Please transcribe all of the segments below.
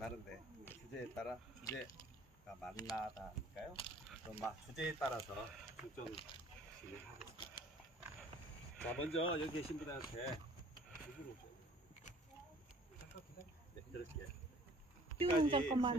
다른데 주제에 따라 주제가 만나다니까요. 그럼 막 주제에 따라서 출전 진행하겠습니다. 자 먼저 여기 계신 분한테 누구로 돼요? 네 그렇게. 띄우 농장 것만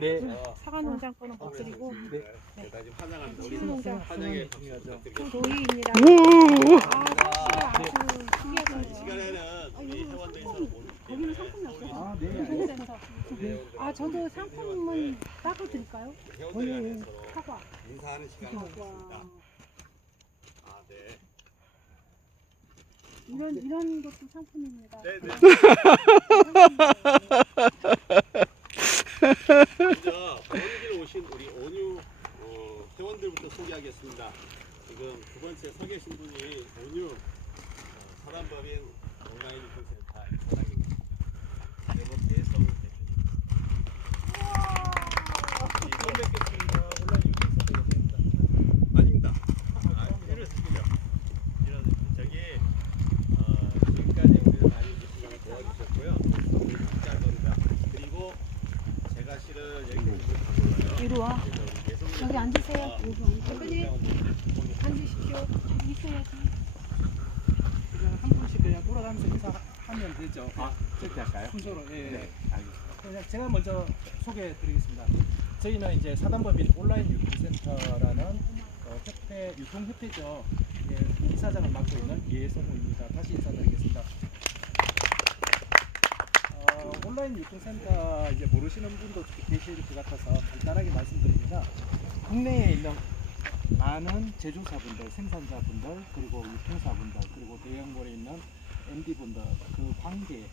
네. 사과 농장 거는 못 드리고 네. 대단히 환영합니다. 우리 치즈 농장 환영의 중요하죠. 부탁드리겠습니다. 조이입니다. 아, 사실 아주 신기하신 이. 시간에는 우리 회원들에서 모두 거기는 상품이 없어요. 아, 네. 교통센터. 아, 저도 상품은 따로 드릴까요? 회원들 간에 서로 사과. 인사하는 시간을 갖겠습니다. 아 네. 이런 이런 것도 상품입니다. 네, 네. 네. 먼저 오늘 오신 우리 온유 어, 회원들부터 소개하겠습니다. 지금 두 번째 서 계신 분이 온유 어, 사단법인 온라인 유통센터 사장 입니다. 그리고 배성 대표님. 처음 뵙겠습니다. 온라인 유통센터 대표입니다. 아닙니다. 아, 이렇습니다. 이런 저기 어, 지금까지 우리를 많이 이렇게 도와주셨고요. 우리 국자 건강 그리고 제가 실은 여기 계신 분 바꿔요. 이리 와. 그래서 우리 여기 앉으세요. 어, 대표님 앉으십시오. 있어야지. 그냥 한 분씩 그냥 돌아가면서 인사하면 되죠. 아, 그렇게 할까요? 순서로. 예. 네, 알겠습니다. 그냥 제가 먼저 소개해드리겠습니다. 저희는 이제 사단법인 온라인 유통센터라는 어, 협회 유통협회죠. 예, 이사장을 맡고 있는 이해성우입니다. 다시 인사드리겠습니다. 어, 온라인 유통센터 이제 모르시는 분도 계실 것 같아서 간단하게 말씀드립니다. 국내에 있는 많은 제조사분들, 생산자분들, 그리고 유통사분들, 그리고 대형몰에 있는 MD분들 그 관계에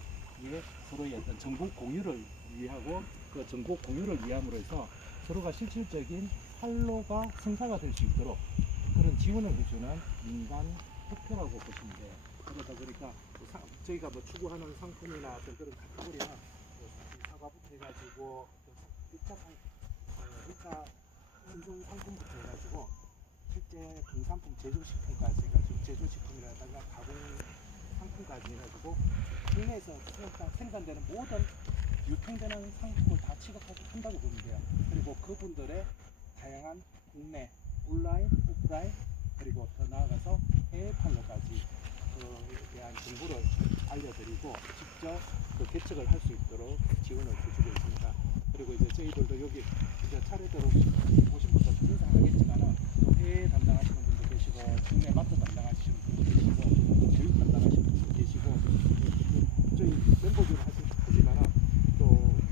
서로의 어떤 정보 공유를 위하고 그 정보 공유를 위함으로 해서 서로가 실질적인 활로가 성사가 될 수 있도록 그런 지원을 해주는 민간 협회라고 보시면 돼요. 그러다 보니까 뭐 사- 저희가 뭐 추구하는 상품이나 어떤 그런 카테고리나 뭐 사과부터 해가지고 또 1차 상, 어, 1차 인종 상품부터 해가지고 실제 공산품 제조식품까지 해가지고 제조식품이라든가 가공 상품까지 해가지고 국내에서 생산, 생산되는 모든 유통되는 상품을 다 취급한다고 보면 돼요. 그리고 그분들의 다양한 국내 온라인, 오프라인 그리고 더 나아가서 해외 판로까지 그에 대한 정보를 알려드리고 직접 그 개척을 할 수 있도록 지원을 해주고 있습니다. 그리고 이제 저희들도 여기 이제 차례대로 오신 분들 인사하겠지만은 또 해외 담당하시는 분도 계시고 국내 마트 담당하시는 분도 계시고 교육 담당하시는 분도 계시고 또 저희 멤버들 또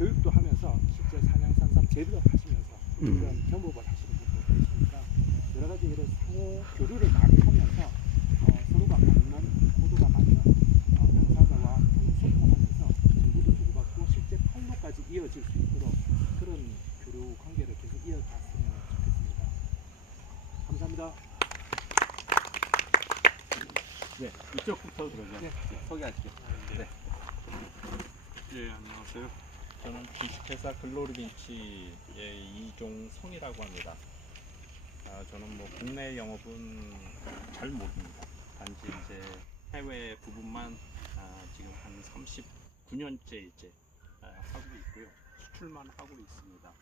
교육도 하면서 실제 산양산삼 재배를 하시면서 이런 경험을 하시는 분도 계시니까 여러 가지 이런 상호 교류를 많이 하면서 어, 서로가 맞는 코드가 맞는 어, 당사자와 소통하면서 정보도 주고받고 실제 판로까지 이어질 수 있도록 그런 교류 관계를 계속 이어갔으면 좋겠습니다. 감사합니다. 네, 이쪽부터 그러죠. 네. 소개하시죠. 네. 예, 안녕하세요. 저는 주식회사 글로리빈치의 이종성이라고 합니다. 아, 저는 뭐 국내 영업은 잘 모릅니다. 단지 이제 해외 부분만 아, 지금 한 39년째 이제 아, 하고 있고요. 수출만 하고 있습니다.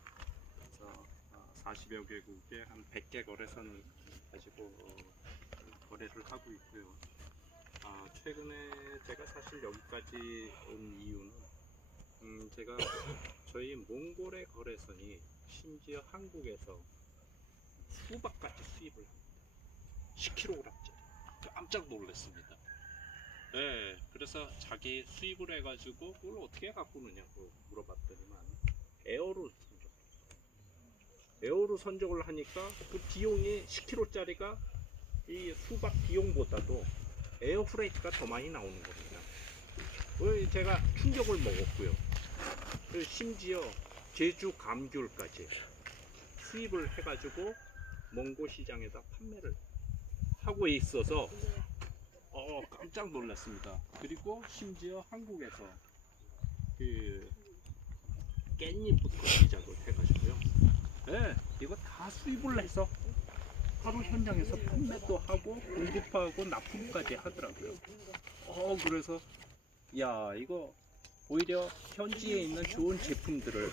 그래서 아, 40여 개국에 한 100개 거래선을 가지고 어, 거래를 하고 있고요. 아, 최근에 제가 사실 여기까지 온 이유는 음, 제가 저희 몽골의 거래선이 심지어 한국에서 수박까지 수입을 합니다. 10kg짜리. 깜짝 놀랐습니다. 네, 그래서 자기 수입을 해가지고 그걸 어떻게 갖고 오느냐고 물어봤더니만 에어로 선적. 에어로 선적을 하니까 그 비용이 10kg짜리가 이 수박 비용보다도 에어 프레이트가 더 많이 나오는 겁니다. 그 제가 충격을 먹었고요. 그 심지어 제주 감귤까지 수입을 해가지고 몽고 시장에다 판매를 하고 있어서 어 깜짝 놀랐습니다. 그리고 심지어 한국에서 그 깻잎부터 시작을 해가지고요. 네, 이거 다 수입을 해서 하루 현장에서 판매도 하고 공급하고 납품까지 하더라고요. 어 그래서 야 이거 오히려 현지에 있는 좋은 제품들을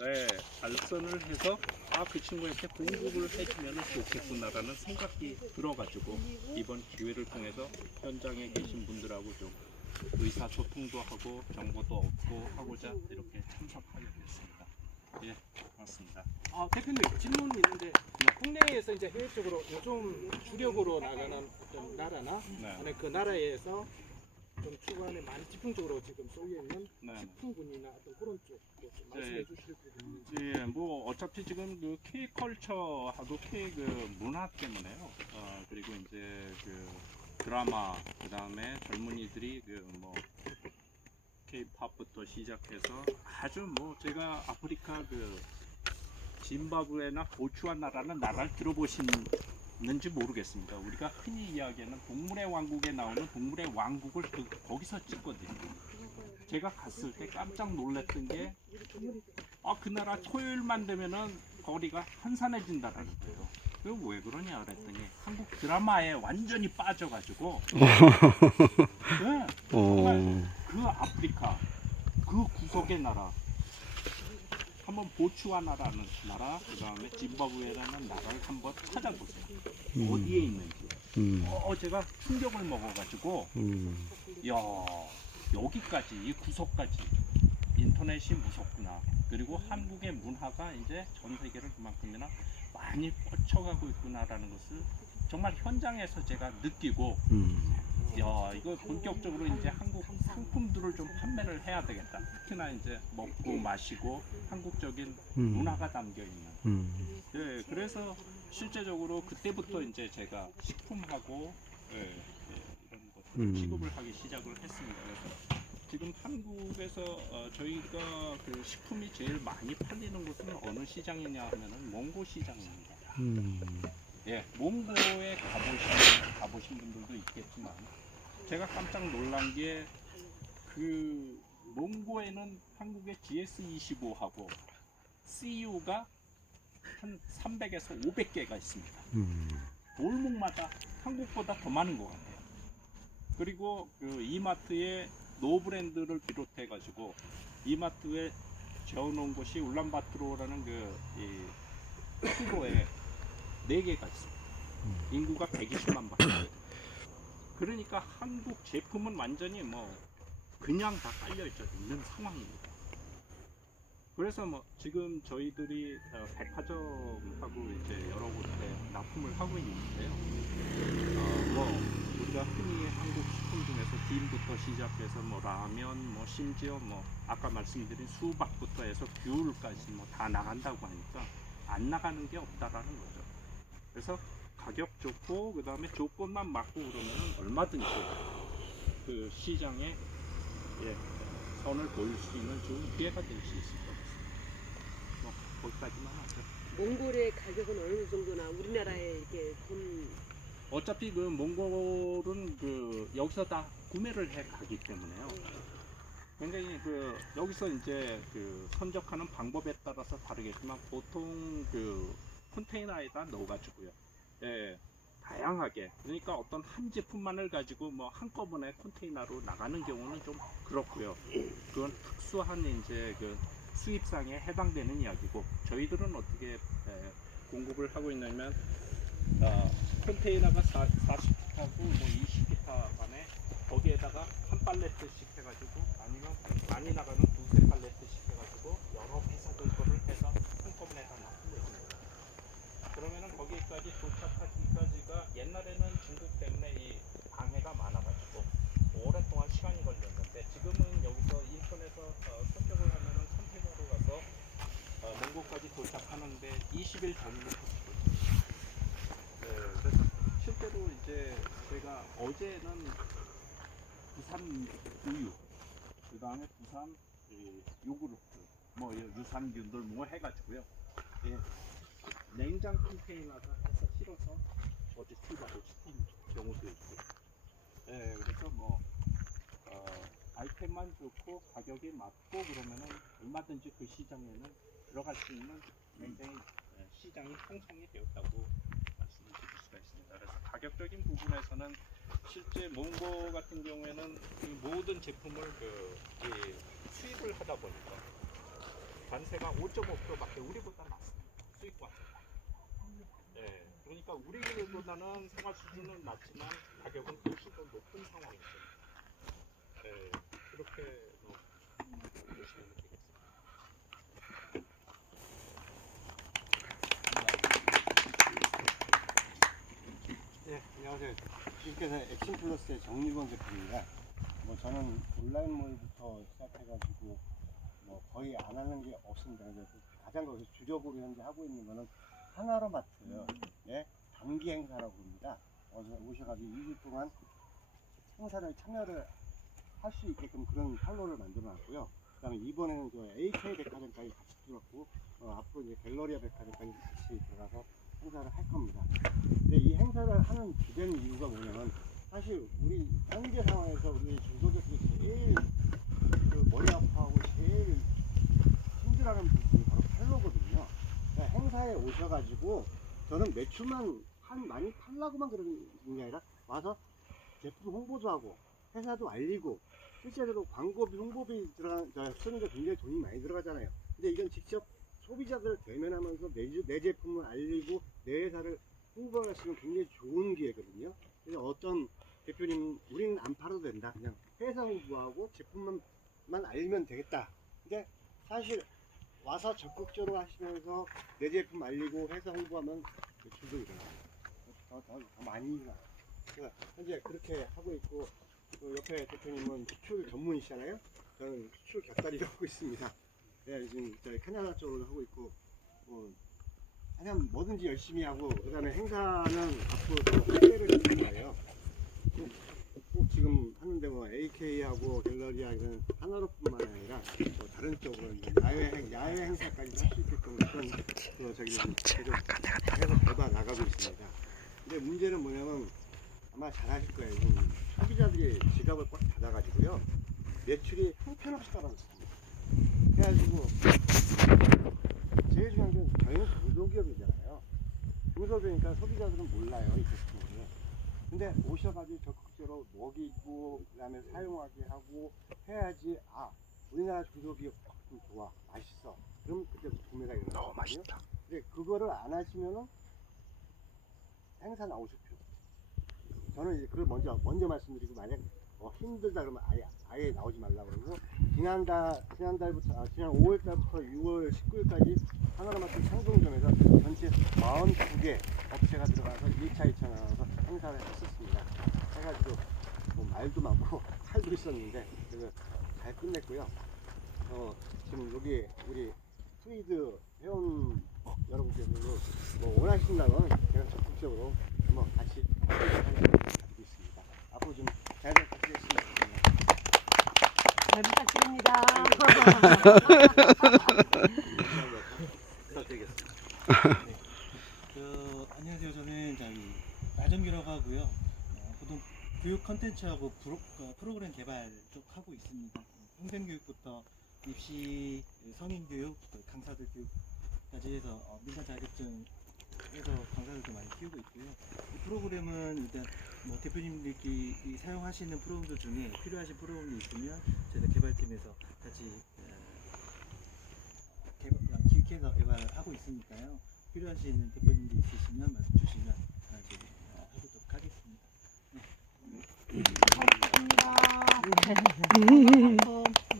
예, 발선을 해서 아 그 친구한테 공급을 해주면 좋겠구나라는 생각이 들어가지고 이번 기회를 통해서 현장에 계신 분들하고 좀 의사소통도 하고 정보도 얻고 하고자 이렇게 참석하게 됐습니다. 예, 고맙습니다. 아, 대표님 질문 있는데 국내에서 이제 해외 쪽으로 요즘 주력으로 나가는 어떤 나라나 네, 아니 그 나라에서 좀 추구하는 많이 집중적으로 지금 쏠려 있는 네. 식품군이나 어떤 그런 쪽도 좀 말씀해 네. 주실 부분 있는지. 예, 뭐 어차피 지금 그 K 컬처하고 K 그 문화 때문에요. 어, 그리고 이제 그 드라마 그다음에 젊은이들이 그뭐 K 팝부터 시작해서 아주 뭐 제가 아프리카 그 짐바브웨나 보츠와나라는 나라를 들어보 시는지 모르겠습니다. 우리가 흔히 이야기하는 동물의 왕국에 나오는 동물의 왕국을 그, 거기서 찍거든요. 제가 갔을 때 깜짝 놀랐던 게 아, 그 나라 토요일만 되면은 거리가 한산해진다라는 거예요. 그왜 그러냐 그랬더니 한국 드라마에 완전히 빠져가지고 네, 어, 그 아프리카 그 구석의 나라 한번 보츠와나라는 나라 그 다음에 짐바브웨라는 나라를 한번 찾아보세요. 어디에 있는지. 음, 어, 제가 충격을 먹어가지고 음, 야 여기까지 이 구석까지. 인터넷이 무섭구나. 그리고 한국의 문화가 이제 전 세계를 그만큼이나 많이 뻗쳐가고 있구나라는 것을 정말 현장에서 제가 느끼고 음, 야 이거 본격적으로 이제 한국 상품들을 좀 판매를 해야 되겠다 특히나 이제 먹고 마시고 한국적인 음, 문화가 담겨 있는 음, 예, 그래서 실제적으로 그때부터 이제 제가 식품하고 예, 예, 이런 것들 음. 취급을 하기 시작을 했습니다. 그래서 지금 한국에서 어, 저희가 그 식품이 제일 많이 팔리는 곳은 어느 시장이냐 하면은 몽고 시장입니다. 음, 예, 몽고에 가보신 가보신 분들도 있겠지만 제가 깜짝 놀란 게 그 몽고에는 한국의 GS25하고 CU가 한 300에서 500개가 있습니다. 음, 골목마다 한국보다 더 많은 것 같아요. 그리고 그 이마트에 노브랜드를 비롯해 가지고 이마트에 재워놓은 곳이 울란바토르라는 그이 수도에 네 개가 있습니다. 인구가 120만 밖에 안 돼요. 그러니까 한국 제품은 완전히 뭐 그냥 다 깔려 있죠 있는 상황입니다. 그래서 뭐 지금 저희들이 어, 백화점하고 이제 여러 곳에 납품을 하고 있는데요. 어, 뭐 우리가 흔히 한국 식품 중에서 김부터 시작해서 뭐 라면, 뭐 심지어 뭐 아까 말씀드린 수박부터 해서 귤까지 뭐 다 나간다고 하니까 안 나가는 게 없다라는 거죠. 그래서 가격 좋고 그 다음에 조건만 맞고 그러면 얼마든지 그 시장에 예, 선을 보일 수 있는 좋은 기회가 될 수 있을 것 같습니다. 뭐 거기까지만 하죠. 몽골의 가격은 어느 정도나 우리나라에 이렇게 돈 어차피 그 몽골은 그 여기서 다 구매를 해 가기 때문에요. 굉장히 그 여기서 이제 그 선적하는 방법에 따라서 다르겠지만 보통 그 컨테이너에다 넣어가지고요. 예, 다양하게 그러니까 어떤 한 제품만을 가지고 뭐 한꺼번에 컨테이너로 나가는 경우는 좀 그렇고요. 그건 특수한 이제 그 수입상에 해당되는 이야기고 저희들은 어떻게 예, 공급을 하고 있냐면 어, 컨테이너가 4, 40피타고 뭐 20피타 간에 거기에다가 한 팔레트씩 해가지고 아니면 많이 나가는 두세 팔레트씩 해가지고 여러 회사들 거를 해서 한꺼번에 다 납품을 합니다. 그러면은 거기까지 도착하기까지가 옛날에는 중국 때문에 이 방해가 많아가지고 오랫동안 시간이 걸렸는데 지금은 여기서 인천에서 어, 선적을 하면은 컨테이너로 가서 어, 몽고까지 도착하는데 20일 전부터 네, 그래서 실제로 이제 제가 어제는 부산 우유, 그 다음에 부산 이 요구르트, 뭐 유산균들 뭐 해가지고요. 예, 냉장 컨테이너가 해서 실어서 어제 출발을 시킨 경우도 있고. 예, 그래서 뭐 어, 아이템만 좋고 가격이 맞고 그러면은 얼마든지 그 시장에는 들어갈 수 있는 굉장히 예, 시장이 형성이 되었다고 말씀을 드릴 수가 있습니다. 그래서 가격적인 부분에서는 실제 몽고 같은 경우에는 그 모든 제품을 그이 수입을 하다 보니까 관세가 5.5%밖에 우리보다 낮습니다. 수입 관세가. 예, 그러니까 우리보다는 생활 수준은 낮지만 가격은 훨씬 더 높은 상황이죠. 예, 그렇게 뭐 보시면 되겠습니다. 네, 안녕하세요. 지금께서 엑신 플러스의 정유건 대표입니다. 뭐 저는 온라인몰부터 시작해가지고 뭐 거의 안 하는 게 없습니다. 그래서 가장 거기서 주력으로 현재 하고 있는 거는 하나로 마트예요. 예, 단기 행사라고 합니다. 어서 오셔가지고 2주 동안 행사를 참여를 할 수 있게끔 그런 활로를 만들어놨고요. 그다음에 이번에는 그 AK 백화점까지 같이 들었고 어, 앞으로 이제 갤러리아 백화점까지 같이 들어가서 행사를 할 겁니다. 근데 이 행사를 하는 주된 이유가 뭐냐면 사실 우리 현재 상황에서 우리 중소기업이 제일 그 머리 아파하고 제일 힘들어하는 부분이 바로 팔로거든요. 그러니까 행사에 오셔가지고 저는 매출만 한 많이 팔라고만 그러는 게 아니라 와서 제품 홍보도 하고 회사도 알리고 실제로 광고비 홍보비 저 쓰는데 굉장히 돈이 많이 들어가잖아요. 근데 이건 직접 소비자들을 대면하면서 내, 주- 내 제품을 알리고 내 회사를 홍보할 수 있는 굉장히 좋은 기회거든요. 그래서 어떤 대표님, 우리는 안 팔아도 된다. 그냥 회사 홍보하고 제품만 만 알리면 되겠다. 근데 사실 와서 적극적으로 하시면서 내 제품 알리고 회사 홍보하면 매출도 일어나요. 더, 더, 더 많이 일어나요. 현재 그렇게 하고 있고, 그 옆에 대표님은 수출 전문이시잖아요. 저는 수출 곁다리를 하고 있습니다. 네, 지금 저희 캐나다 쪽으로 하고 있고, 뭐, 그냥 뭐든지 열심히 하고 그다음에 행사는 앞으로 더 확대를 시킬 거예요. 꼭, 꼭 지금 하는데 뭐 AK하고 갤러리아 이런 하나로뿐만 아니라 뭐 다른 쪽으로 이제 야외 행, 야외 행사까지 할 수 있게끔 그런 그 저기 계속 계속 밟아 나가고 있습니다. 근데 문제는 뭐냐면 아마 잘 아실 거예요. 지금 소비자들이 지갑을 꽉 닫아가지고요 매출이 형편없이 떨어졌습니다. 그래가지고 제일 중요한 건 저희는 중소기업이잖아요. 중소기업이니까 소비자들은 몰라요, 이 제품을. 근데 오셔가지고 적극적으로 먹이고, 그 다음에 사용하게 하고 해야지, 아, 우리나라 중소기업 좀 좋아, 맛있어. 그럼 그때부터 구매가 일어나거든요. 너무 맛있다. 근데 그거를 안 하시면은 행사 없어요. 저는 이제 그걸 먼저, 먼저 말씀드리고, 만약 어, 힘들다 그러면 아예, 아예 나오지 말라고 그러고, 지난달, 지난달부터, 아, 지난 5월달부터 6월 19일까지 하나로마트 창동점에서 전체 42개 업체가 들어가서 1차, 2차 나와서 행사를 했었습니다. 해가지고 뭐 말도 많고 살도 있었는데 그래서 잘 끝냈고요. 어, 지금 여기 우리 트위드 회원 여러분께서도 뭐 원하신다면 제가 적극적으로 한번 같이. 앞으로 좀잘 부탁드리겠습니다. 잘 부탁드립니다. 그, 안녕하세요. 저는 저기 나정규라고 하고요. 어, 보통 교육 컨텐츠하고 프로, 어, 프로그램 개발 쪽 하고 있습니다. 행정교육부터 입시, 그 성인교육, 그 강사들 교육까지 해서 어, 민간 자격증 해서 강사들도 많이 키우고 있고요. 이 프로그램은 일단 뭐 대표님들끼리 이 사용하시는 프로그램들 중에 필요하신 프로그램이 있으면 저희가 개발팀에서 같이 어, 개발, 어, 기획해서 개발하고 있으니까요. 필요하신 대표님들 있으시면 말씀 주시면 같이 어, 해보도록 하겠습니다.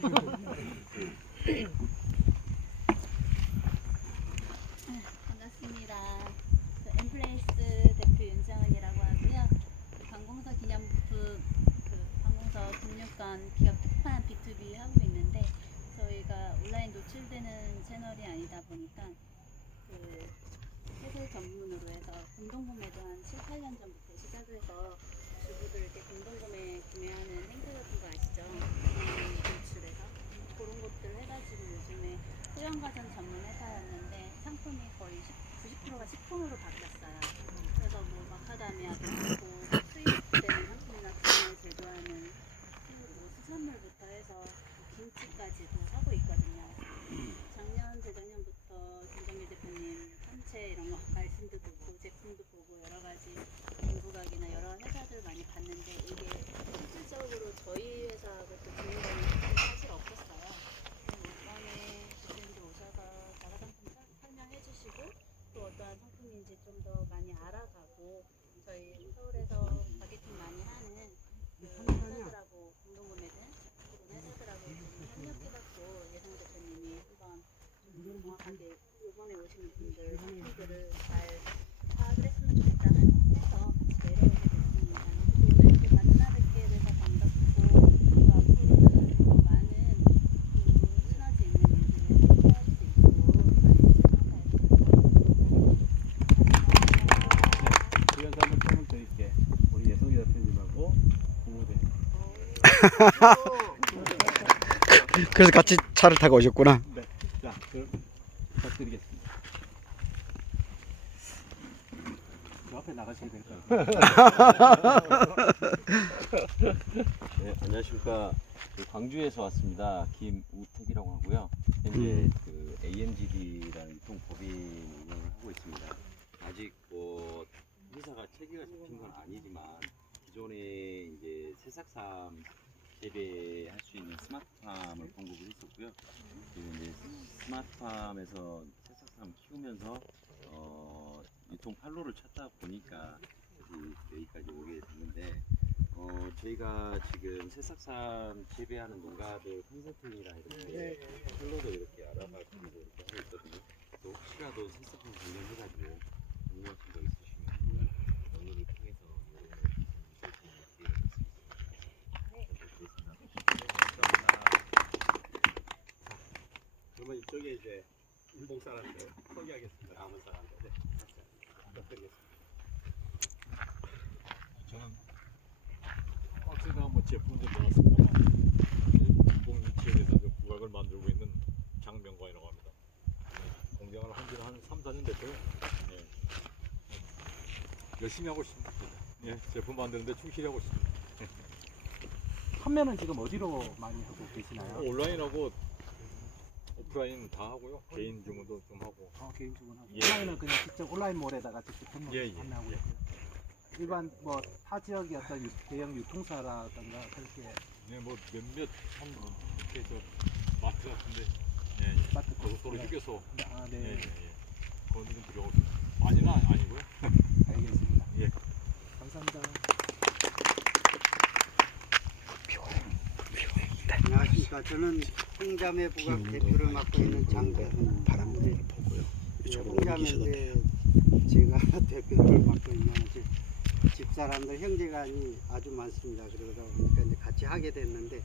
반갑습니다. 그래서 같이 차를 타고 오셨구나. 자, 그럼 부탁드리겠습니다. 저 앞에 나가셔야 될것 같아요. 네, 안녕하십니까. 그 광주에서 왔습니다. 김우택이라고 하고요. 현재 음. 그 AMGD라는 유통법인을 하고 있습니다. 아직 뭐 회사가 체계가 잡힌 건 아니지만 기존에 이제 새싹삼 재배할 수 있는 스마트팜을 공급을 했었고요. 그리고 이제 스마트팜에서 새싹삼 키우면서 어, 유통 판로를 찾다 보니까 여기, 여기까지 오게 됐는데 어, 저희가 지금 새싹삼 재배하는 농가들 컨설팅이랑 이렇게 판로도 이렇게 알아봐주고 이렇게 하고 있거든요. 또 혹시라도 새싹삼 관련해가지고 궁금하신 거 있으시면 연락을 통해서 이런 기회를 드릴 수 있습니다. 그러면 이쪽에 이제 일본 사람들 소개하겠습니다. 남은 사람들. 네. 부탁드리겠습니다. 저는 박스가 뭐 제품도 나왔습니다만 공공 유치원에서 그 부각을 만들고 있는 장명관이라고 합니다. 네, 공장을 한 지는 한 3, 4년 됐고요. 네. 열심히 하고 있습니다. 예, 제품 만드는데 충실히 하고 있습니다. 판매는 지금 어디로 많이 하고 계시나요? 온라인하고 오프라인 다 하고요. 개인 주문도 좀 하고. 어, 개인 주문하고. 예. 온라인은 그냥 직접 온라인몰에다가 직접 판매, 예, 예. 판매하고 있고요. 일반 뭐 타 지역의 어떤 유- 대형 유통사라든가 그렇게 네, 뭐 몇몇 한 이렇게 저 마트 같은데, 예, 예. 마트 고속도로 네. 휴게소, 아, 예, 예, 네. 예. 그런 데좀 들어가고 많이는 아니고요. 알겠습니다. 예. 감사합니다. 안녕하십니까. 저는 홍자매 부각 대표를 맡고 있는 장배훈. 바람을 보고요. 홍자매인데 제가 대표를 맡고 있는 이제 집사람들 형제간이 아주 많습니다. 그러다 보니까 이제 같이 하게 됐는데